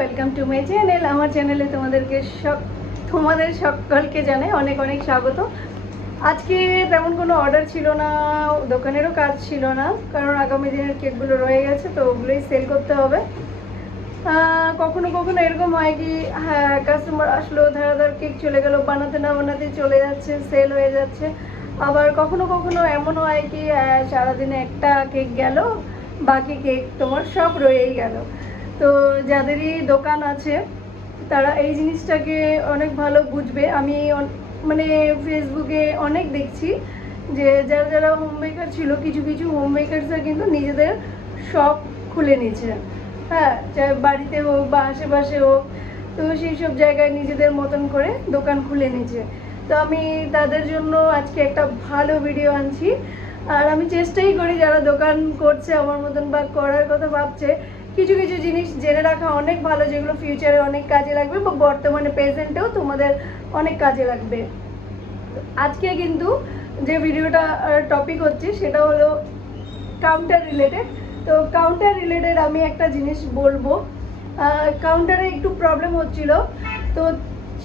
Welcome to my channel. আমার চ্যানেলে তোমাদের সকলকে জানাই অনেক অনেক স্বাগত। আজকে তেমন কোনো অর্ডার ছিল না, দোকানেরও কাজ ছিল না, কারণ আগামী দিনের কেকগুলো রয়ে গেছে, তো ওগুলোই সেল করতে হবে। কখনো কখনো এরকম হয় কি, হ্যাঁ, কাস্টমার আসলো, ধারাধার কেক চলে গেল, বানাতে না বানাতে চলে যাচ্ছে, সেল হয়ে যাচ্ছে। আবার কখনো কখনো এমন হয় কি সারাদিনে একটা কেক গেল, বাকি কেক তোমার সব রয়েই গেল। তো যাদেরই দোকান আছে তারা এই জিনিসটাকে অনেক ভালো বুঝবে। আমি মানে ফেসবুকে অনেক দেখছি যে যারা যারা হোম মেকার ছিল, কিছু কিছু হোম মেকার্সরা কিন্তু নিজেদের শপ খুলে নিয়েছে, হ্যাঁ, চাই বাড়িতে হোক বা আশেপাশে হোক, তো সেই সব জায়গায় নিজেদের মতন করে দোকান খুলে নিয়েছে। তো আমি তাদের জন্য আজকে একটা ভালো ভিডিও আনছি। আর আমি চেষ্টাই করি যারা দোকান করছে আমার মতন বা করার কথা ভাবছে, কিছু কিছু জিনিস জেনে রাখা অনেক ভালো, যেগুলো ফিউচারে অনেক কাজে লাগবে বা বর্তমানে প্রেজেন্টেও তোমাদের অনেক কাজে লাগবে। আজকে কিন্তু যে ভিডিওটা টপিক হচ্ছে সেটা হলো কাউন্টার রিলেটেড। তো কাউন্টার রিলেটেড আমি একটা জিনিস বলবো। কাউন্টারে একটু প্রবলেম হচ্ছিল, তো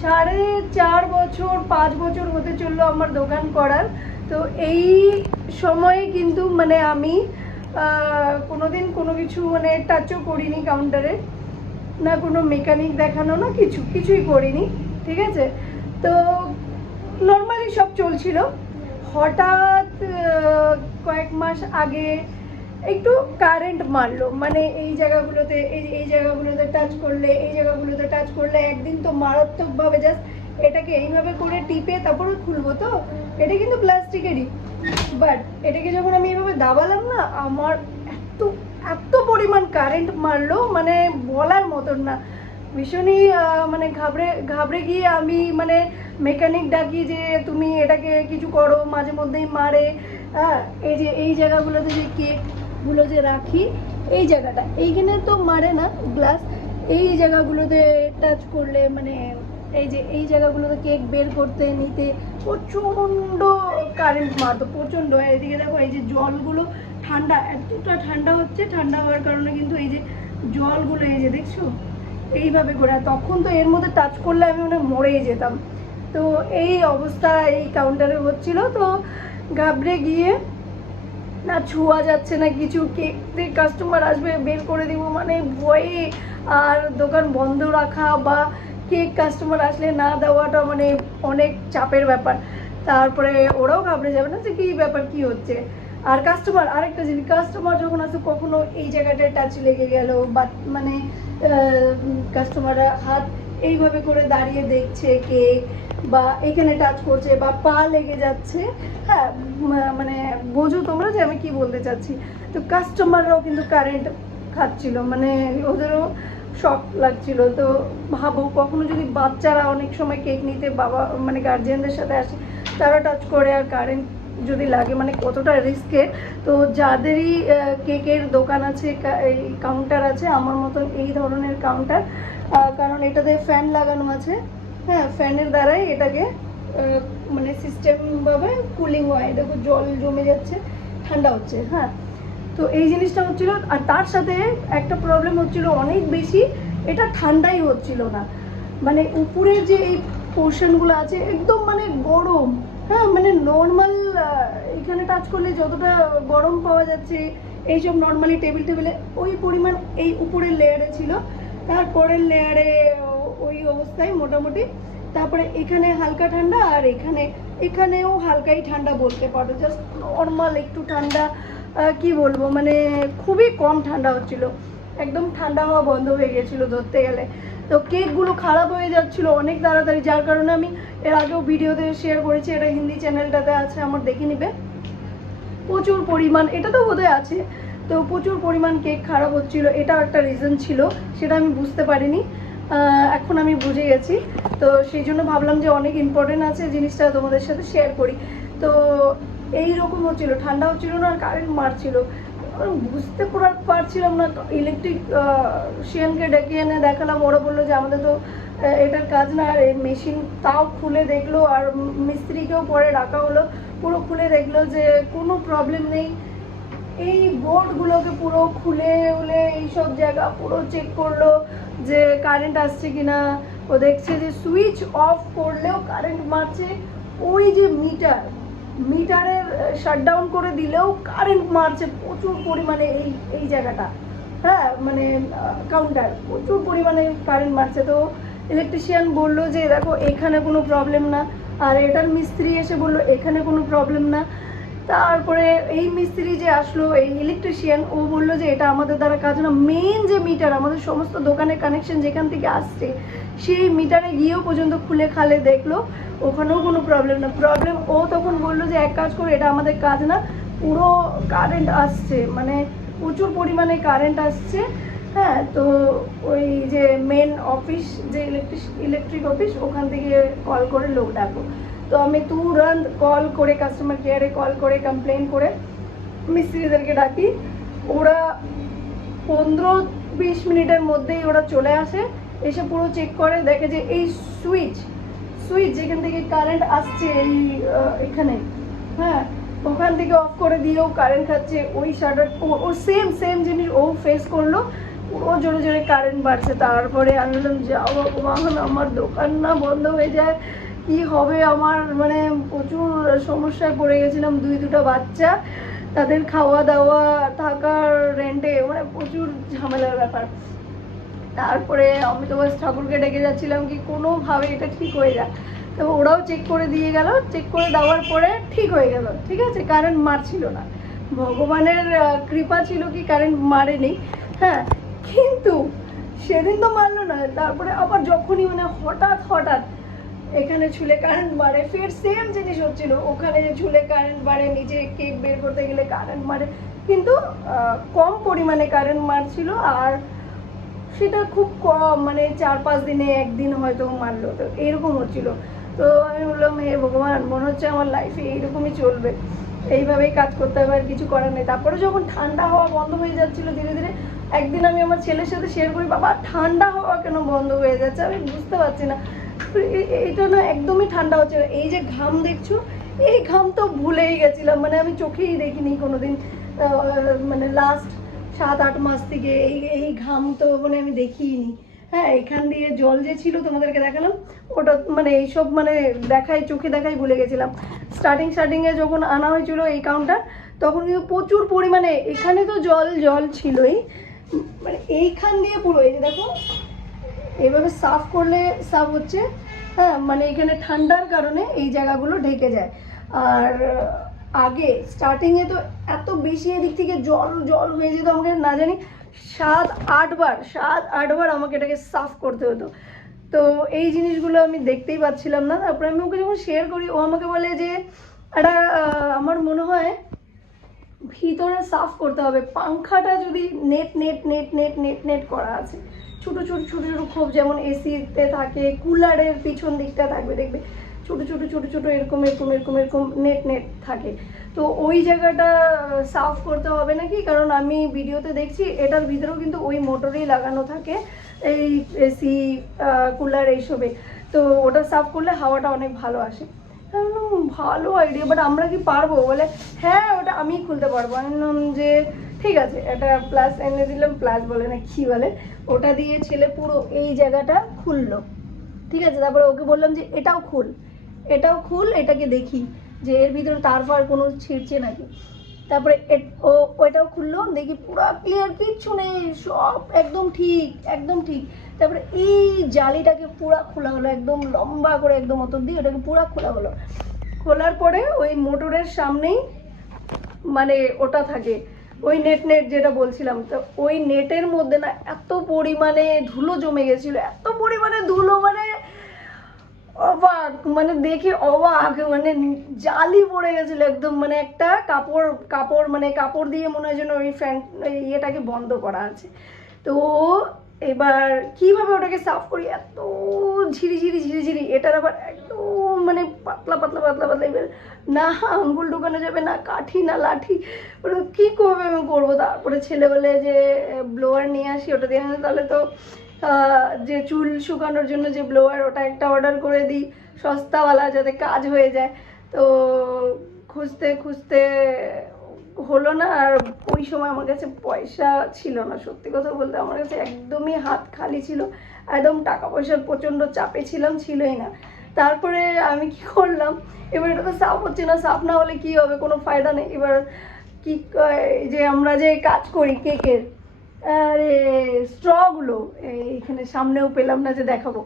4.5 বছর হতে চললো আমার দোকান করার। তো এই সময়ে কিন্তু মানে আমি কোনোদিন কোনো কিছু মানে টাচও করিনি কাউন্টারে, না কোনো মেকানিক দেখানো, না কিছুই করিনি, ঠিক আছে। তো নর্মালি সব চলছিল। হঠাৎ কয়েক মাস আগে একটু কারেন্ট মারলো, মানে এই জায়গাগুলোতে টাচ করলে একদিন তো মারাত্মকভাবে জাস্ট এটাকে এইভাবে করে টিপে তারপরে খুলবো, তো এটা কিন্তু প্লাস্টিকেরই, বাট এটাকে যখন আমি এইভাবে দাবালাম না, আমার এত এত পরিমাণ কারেন্ট মারলো, মানে বলার মতন না। ভীষণই মানে ঘাবড়ে গিয়ে আমি মানে মেকানিক ডাকি যে তুমি এটাকে কিছু করো, মাঝে মধ্যেই মারে। হ্যাঁ, এই যে এই জায়গাগুলোতে যে কেকগুলো যে রাখি, এই জায়গাটা এইখানে তো মারে না গ্লাস, এই জায়গাগুলোতে টাচ করলে মানে এই যে এই জায়গাগুলোতে কেক বের করতে নিতে প্রচণ্ড কারেন্ট মারতো, প্রচণ্ড। এদিকে দেখো এই যে জলগুলো ঠান্ডা, এতটা ঠান্ডা হচ্ছে, ঠান্ডা হওয়ার কারণে কিন্তু এই যে জলগুলো এই যে দেখছো এইভাবে করে, তখন তো এর মধ্যে টাচ করলে আমি মানে মরেই যেতাম। তো এই অবস্থা এই কাউন্টারে হচ্ছিল। তো ঘাবড়ে গিয়ে না ছোঁয়া যাচ্ছে না কিছু, কেক কাস্টমার আসবে বের করে দিব মানে ভয়ে, আর দোকান বন্ধ রাখা বা কেক কাস্টমার আসলে না দেওয়াটা মানে অনেক চাপের ব্যাপার। তারপরে ওরাও ঘাবড়ে যাবে না যে কী ব্যাপার, কী হচ্ছে। আর আরেকটা জিনিস, কাস্টমার যখন আসে কখনো এই জায়গাটায় টাচ লেগে গেল, বা মানে কাস্টমাররা হাত এইভাবে করে দাঁড়িয়ে দেখছে কেক, বা এখানে টাচ করছে বা পা লেগে যাচ্ছে, হ্যাঁ, মানে বোঝো তোমরা যে আমি কি বলতে চাচ্ছি। তো কাস্টমাররাও কিন্তু কারেন্ট খাচ্ছিল, মানে ওদেরও শক লাগছিল। তো ভাবো কখনো যদি বাচ্চারা অনেক সময় কেক নিতে বাবা মানে গার্জিয়ানদের সাথে আসে, তারা টাচ করে আর কারেন্ট যদি লাগে মানে কতটা রিস্কের। তো যাদেরই কেকের দোকান আছে, এই কাউন্টার আছে আমার মতন এই ধরনের কাউন্টার, কারণ এটাতে ফ্যান লাগানো আছে, হ্যাঁ, ফ্যানের দ্বারাই এটাকে মানে সিস্টেমভাবে কুলিং হয়। দেখো জল জমে যাচ্ছে, ঠান্ডা হচ্ছে, হ্যাঁ। তো এই জিনিসটা হচ্ছিল, আর তার সাথে একটা প্রবলেম হচ্ছিল অনেক বেশি, এটা ঠান্ডাই হচ্ছিল না, মানে উপরের যে এই পোর্শনগুলো আছে একদম মানে গরম, হ্যাঁ, মানে নর্মাল এখানে টাচ করলে যতটা গরম পাওয়া যাচ্ছে এইসব নর্মালি টেবিলে ওই পরিমাণ এই উপরের লেয়ারে ছিল, তারপরের লেয়ারে ওই অবস্থায় মোটামুটি। তারপরে এখানে হালকা ঠান্ডা, আর এখানেও হালকাই ঠান্ডা বলতে পারো, জাস্ট নর্মাল একটু ঠান্ডা। কি বলবো, মানে খুবই কম ঠান্ডা হচ্ছিল, একদম ঠান্ডা হওয়া বন্ধ হয়ে গেছিলো ধরতে গেলে। তো কেকগুলো খারাপ হয়ে যাচ্ছিলো অনেক তাড়াতাড়ি, যার কারণে আমি এর আগেও ভিডিওতে শেয়ার করেছি, এটা হিন্দি চ্যানেলটাতে আছে আমার, দেখে নিবে। প্রচুর পরিমাণ, এটা তো বোধহয় আছে, তো প্রচুর পরিমাণ কেক খারাপ হচ্ছিলো, এটাও একটা রিজন ছিল, সেটা আমি বুঝতে পারিনি, এখন আমি বুঝে গেছি। তো সেই জন্য ভাবলাম যে অনেক ইম্পর্টেন্ট আছে জিনিসটা তোমাদের সাথে শেয়ার করি। তো এই রকম হচ্ছিলো, ঠান্ডা হচ্ছিল না আর কারেন্ট মারছিল, বুঝতে পারছিলাম না। ইলেকট্রিক শিয়ানকে ডেকে এনে দেখালাম, ওরা বললো যে আমাদের তো এটার কাজ না, আর এই মেশিন, তাও খুলে দেখলো, আর মিস্ত্রিকেও পরে ডাকা হলো, পুরো খুলে দেখলো যে কোনো প্রবলেম নেই, এই বোর্ডগুলোকে পুরো খুলে উলে এইসব জায়গা পুরো চেক করলো যে কারেন্ট আসছে কিনা। ও দেখছে যে সুইচ অফ করলেও কারেন্ট মারছে, ওই যে মিটারের শাটডাউন করে দিলেও কারেন্ট মারছে প্রচুর পরিমাণে এই এই জায়গাটা। হ্যাঁ মানে কাউন্টার প্রচুর পরিমাণে কারেন্ট মারছে। তো ইলেকট্রিশিয়ান বললো যে দেখো এখানে কোনো প্রবলেম না, আর এটার মিস্ত্রি এসে বললো এখানে কোনো প্রবলেম না। তারপরে এই মিস্ত্রি যে আসলো, এই ইলেকট্রিশিয়ান, ও বললো যে এটা আমাদের দ্বারা কাজ না, মেন যে মিটার আমাদের সমস্ত দোকানের কানেকশন যেখান থেকে আসছে সেই মিটারে গিয়েও পর্যন্ত খুলে খালে দেখলো, ওখানেও কোনো প্রবলেম না। ও তখন বললো যে এক কাজ করে, এটা আমাদের কাজ না, পুরো কারেন্ট আসছে, মানে প্রচুর পরিমাণে কারেন্ট আসছে। হ্যাঁ, তো ওই যে মেন অফিস যে ইলেকট্রিক অফিস, ওখান থেকে কল করে লোক ডাকো। তো আমি তুরন্ত কল করে কাস্টমার কেয়ারে কল করে কমপ্লেন করে মিস্ত্রিদেরকে ডাকি। ওরা 15-20 মিনিটের মধ্যেই ওরা চলে আসে, এসে পুরো চেক করে, দেখে যে এই সুইচ যেখান থেকে কারেন্ট আসছে এই এখানে, হ্যাঁ ওখান থেকে অফ করে দিয়েও কারেন্ট খাচ্ছে। ওই শাটার ও সেম জিনিস ও ফেস করলো, পুরো জোরে জোরে কারেন্ট বাড়ছে। তারপরে আমি বললাম যাও ভগবান, আমার দোকান না বন্ধ হয়ে যায়, কি হবে আমার, মানে প্রচুর সমস্যায় পড়ে গেছিলাম। 2-2টা বাচ্চা, তাদের খাওয়া দাওয়া, থাকার রেন্টে, মানে প্রচুর ঝামেলার ব্যাপার। তারপরে আমি তো বাস ঠাকুরকে ডেকে যাচ্ছিলাম কি কোনোভাবে এটা ঠিক হয়ে যায়। তো ওরাও চেক করে দিয়ে গেল, চেক করে দেওয়ার পরে ঠিক হয়ে গেল, ঠিক আছে, কারেন্ট মারছিল না। ভগবানের কৃপা ছিল কি কারেন্ট মারেনি। হ্যাঁ, কিন্তু সেদিন তো মারলো না, তারপরে আবার যখনই মানে হঠাৎ এখানে ছুলে কারেন্ট মারে, ফের সেম জিনিস হচ্ছিল, ওখানে যে ছুলে কারেন্ট মারে, নিচে কেক বের করতে গেলে কারেন্ট মারে, কিন্তু কম পরিমাণে কারেন্ট মারছিল। আর সেটা খুব কম, মানে 4-5 দিনে একদিন হয়তো মারলো, তো এরকম হচ্ছিল। তো আমি বললাম হে ভগবান, মনে হচ্ছে আমার লাইফে এইরকমই চলবে, এইভাবেই কাজ করতে হবে, আর কিছু করার নেই। তারপরে যখন ঠান্ডা হওয়া বন্ধ হয়ে যাচ্ছিল ধীরে ধীরে, একদিন আমি আমার ছেলের সাথে শেয়ার করি, বাবা ঠান্ডা হওয়া কেন বন্ধ হয়ে যাচ্ছে, আমি বুঝতে পারছি না। এটা না একদমই ঠান্ডা হচ্ছে না। এই যে ঘাম দেখছো, এই ঘাম তো ভুলেই গেছিলাম, মানে আমি চোখেই দেখিনি কোনোদিন, মানে লাস্ট 7-8 মাস থেকে এই ঘাম তো মানে আমি দেখিনি। হ্যাঁ, এখান দিয়ে জল যে ছিল তোমাদেরকে দেখালাম, ওটা মানে এইসব মানে চোখে দেখাই ভুলে গেছিলাম। স্টার্টিংয়ে যখন আনা হয়েছিল এই কাউন্টার, তখন কিন্তু প্রচুর পরিমাণে এখানে তো জল ছিলই, মানে এইখান দিয়ে পুরো এই যে দেখো এভাবে সাফ করলে সাফ হচ্ছে। হ্যাঁ, মানে এখানে ঠান্ডার কারণে এই জায়গাগুলো ঢেকে যায়। আর আগে স্টার্টিংয়ে তো এত বেশি এদিক থেকে জল হয়ে যেত, আমাকে না জানি 7-8 বার আমাকে এটাকে সাফ করতে হতো। তো এই জিনিসগুলো আমি দেখতেই পাচ্ছিলাম না। তারপরে আমি ওকে যখন শেয়ার করি, ও আমাকে বলে যে এটা আমার মনে হয় ভিতরে সাফ করতে হবে, পাংখাটা যদি নেট করা আছে, ছোটো খোপ, যেমন এসিতে থাকে, কুলারের পিছন দিকটা থাকবে দেখবে ছোটো এরকম নেট থাকে। তো ওই জায়গাটা সাফ করতে হবে নাকি, কারণ আমি ভিডিওতে দেখছি এটার ভিতরেও কিন্তু ওই মোটরেই লাগানো থাকে, এই এসি কুলার এইসবে। তো ওটা সাফ করলে হাওয়াটা অনেক ভালো আসে। ভালো আইডিয়া, বাট আমরা কি পারবো? বলে হ্যাঁ ওটা আমি খুলতে পারবো। আমি বললাম যে ঠিক আছে, এটা প্লাস এনে দিলাম, প্লাস বলে না কি বলে, ওটা দিয়ে ছেলে পুরো এই জায়গাটা খুললো, ঠিক আছে। তারপরে ওকে বললাম যে এটাও খুল, এটাকে দেখি যে এর ভিতরে তারপর কোনো ছিঁড়ছে নাকি। তারপরে ওইটাও খুললো, দেখি পুরো ক্লিয়ার, কিচ্ছু নেই, সব একদম ঠিক। তারপরে এই জালিটাকে পুরো খোলা হলো, একদম লম্বা করে একদম অত দিয়ে ওটাকে পুরো খোলা হলো। খোলার পরে ওই মোটরের সামনেই মানে ওটা থাকে, ওই নেট যেটা বলছিলাম, তো ওই নেটের মধ্যে না এত পরিমাণে ধুলো জমে গেছিলো, এত পরিমাণে ধুলো, মানে অবাক, মানে দেখে অবাক, মানে জালি পড়ে গেছিল একদম, মানে একটা কাপড় মানে কাপড় দিয়ে মনে হয় যেন ওই ফ্যান ইয়েটাকে বন্ধ করা আছে। তো এবার কিভাবে ওটাকে সাফ করি, এত ঝিরি, এটার আবার একদম মানে পাতলা এবার না আঙ্গুল ঢোকানো যাবে, না কাঠি না লাঠি, ওটা কী করবে আমি করবো। তারপরে ছেলে বলে যে ব্লোয়ার নিয়ে আসি, ওটা দিয়ে তাহলে তো যে চুল শুকানোর জন্য যে ব্লোয়ার, ওটা একটা অর্ডার করে দিই সস্তাওয়ালা, যাতে কাজ হয়ে যায়। তো খুঁজতে হলো না। আর ওই সময় আমার কাছে পয়সা ছিল না, সত্যি কথা বলতে আমার কাছে একদমই হাত খালি ছিল, একদম টাকা পয়সার প্রচণ্ড চাপে ছিলই না। তারপরে আমি কি করলাম, এবার এটা তো সাফ হচ্ছে না, সাফ না হলে কি হবে, কোনো ফায়দা নেই। এবার কি যে আমরা যে কাজ করি কেকের, আরে স্ট্রগুলো এইখানে সামনেও পেলাম না যে দেখাবো,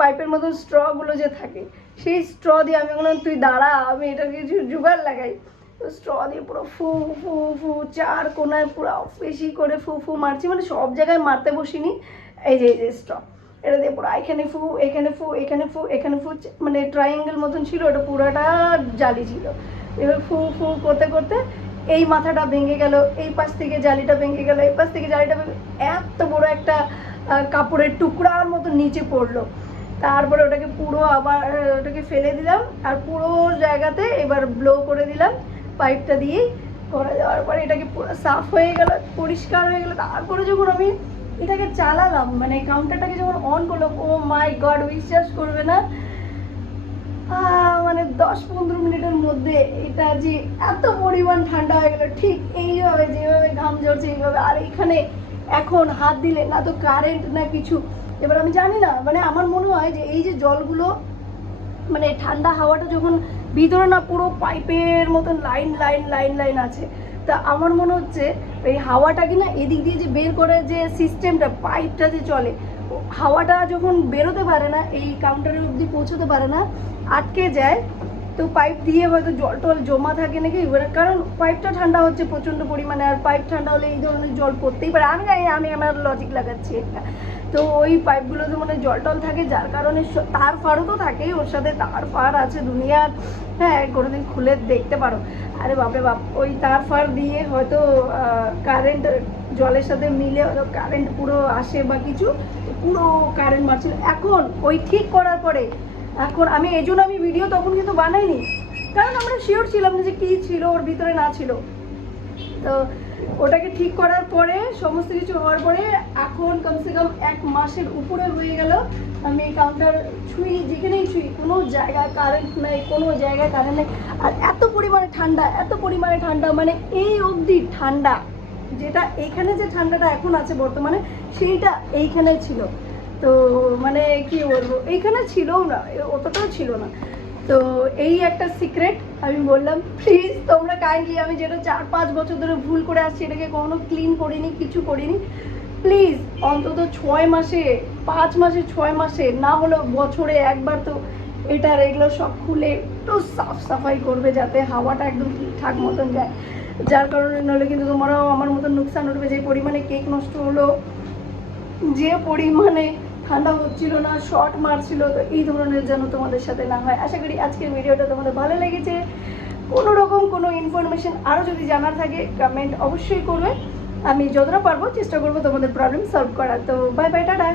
পাইপের মতন স্ট্রগুলো যে থাকে, সেই স্ট্র দিয়ে আমি বললাম তুই দাঁড়া, আমি এটা কিছু জোগাড় লাগাই। তো স্ট্র দিয়ে পুরো ফু ফু ফু চার কোনায় পুরো বেশি করে ফু ফু মারছি, মানে সব জায়গায় মারতে বসিনি। এই যে স্ট্র, এটা দিয়ে পুরো এখানে ফু এখানে ফু এখানে ফু এখানে ফু, মানে ট্রায়াঙ্গেল মতন ছিল, ওটা পুরোটা জালি ছিল। এবার ফু ফু করতে করতে এই মাথাটা ভেঙে গেল, এই পাশ থেকে জালিটা ভেঙে গেল, এই পাশ থেকে জালিটা ভেঙে, এত বড় একটা কাপড়ের টুকরার মতো নিচে পড়লো। তারপরে ওটাকে পুরো আবার ওটাকে ফেলে দিলাম, আর পুরো জায়গাতে এবার ব্লো করে দিলাম পাইপটা দিয়েই। করে দেওয়ার পরে এটাকে পুরো সাফ হয়ে গেল, পরিষ্কার হয়ে গেল। তারপরে যখন আমি এটাকে চালালাম, মানে কাউন্টারটাকে যখন অন করলাম, ও মাই গড, বিশ্বাস করবে না, মানে 10-15 মিনিটের মধ্যে এটা যে এত পরিমাণ ঠান্ডা হয়ে গেল, ঠিক এইভাবে যেভাবে ঘাম ঝরছে এইভাবে। আর এখানে এখন হাত দিলে না তো কারেন্ট না কিছু। এবার আমি জানি না, মানে আমার মনে হয় যে এই যে জলগুলো, মানে ঠান্ডা হাওয়াটা যখন ভিতরে না পুরো পাইপের মতন লাইন লাইন লাইন লাইন আছে, তা আমার মনে হচ্ছে এই হাওয়াটাকে না এদিক দিয়ে যে বের করে যে সিস্টেমটা, পাইপটা যে চলে, হাওয়াটা যখন বেরোতে পারে না, এই কাউন্টারের অবধি পৌঁছতে পারে না, আটকে যায়। তো পাইপ দিয়ে হয়তো জল টল জমা থাকে নাকি, কারণ পাইপটা ঠান্ডা হচ্ছে প্রচণ্ড পরিমাণে, আর পাইপ ঠান্ডা হলে এই ধরনের জল পড়তেই পারে। আমি জানি না, আমি আমার লজিক লাগাচ্ছি একটা। তো ওই পাইপগুলোতে মানে জল টল থাকে, যার কারণে তার ফাড়ও তো থাকেই, ওর সাথে তার ফাড় আছে দুনিয়ার। হ্যাঁ, কোনোদিন খুলে দেখতে পারো। আরে বাপরে বাপ, ওই তার ফাড় দিয়ে হয়তো কারেন্ট জলের সাথে মিলে হয়তো কারেন্ট পুরো আসে বা কিছু, পুরো কারেন্ট মারছিল। এখন ওই ঠিক করার পরে, এখন আমি এই জন্য আমি ভিডিও তখন কিন্তু বানাইনি, কারণ আমরা শিওর ছিলাম না যে কী ছিল ওর ভিতরে না ছিল। তো ওটাকে ঠিক করার পরে, সমস্ত কিছু হওয়ার পরে, এখন কমসে কম 1 মাসের উপরে হয়ে গেল আমি কাউন্টার ছুঁই, যেখানেই ছুঁই কোনো জায়গায় কারেন্ট নেই, কোনো জায়গায় কারেন্ট নেই। আর এত পরিমাণে ঠান্ডা, এত পরিমাণে ঠান্ডা, মানে এই অবধি ঠান্ডা, যেটা এইখানে যে ঠান্ডাটা এখন আছে বর্তমানে, সেইটা এইখানে ছিল। তো মানে কি বলবো, এইখানে ছিলও না, অতটাও ছিল না। তো এই একটা সিক্রেট আমি বললাম। প্লিজ তোমরা কাইন্ডলি, আমি যেটা 4-5 বছর ধরে ভুল করে আসছি, এটাকে কখনো ক্লিন করিনি, কিছু করিনি, প্লিজ অন্তত 6 মাসে, 5 মাসে, 6 মাসে, না হলেও বছরে একবার তো এটার এগুলো সব খুলে একটু সাফ সাফাই করবে, যাতে হাওয়াটা একদম ঠিকঠাক মতন যায়। যার কারণে নইলে কিন্তু তোমারও আমার মতন নুকসান উঠবে। যে পরিমাণে কেক নষ্ট হলো, যে পরিমাণে ঠান্ডা হচ্ছিল না, শর্ট মারছিল, তো এই ধরনের যেন তোমাদের সাথে না হয়। আশা করি আজকের ভিডিওটা তোমাদের ভালো লেগেছে। কোনো রকম কোনো ইনফরমেশন আরও যদি জানার থাকে, কমেন্ট অবশ্যই করবে। আমি যতটা পারবো চেষ্টা করবো তোমাদের প্রবলেম সলভ করার। তো বাই বাই, টাটা।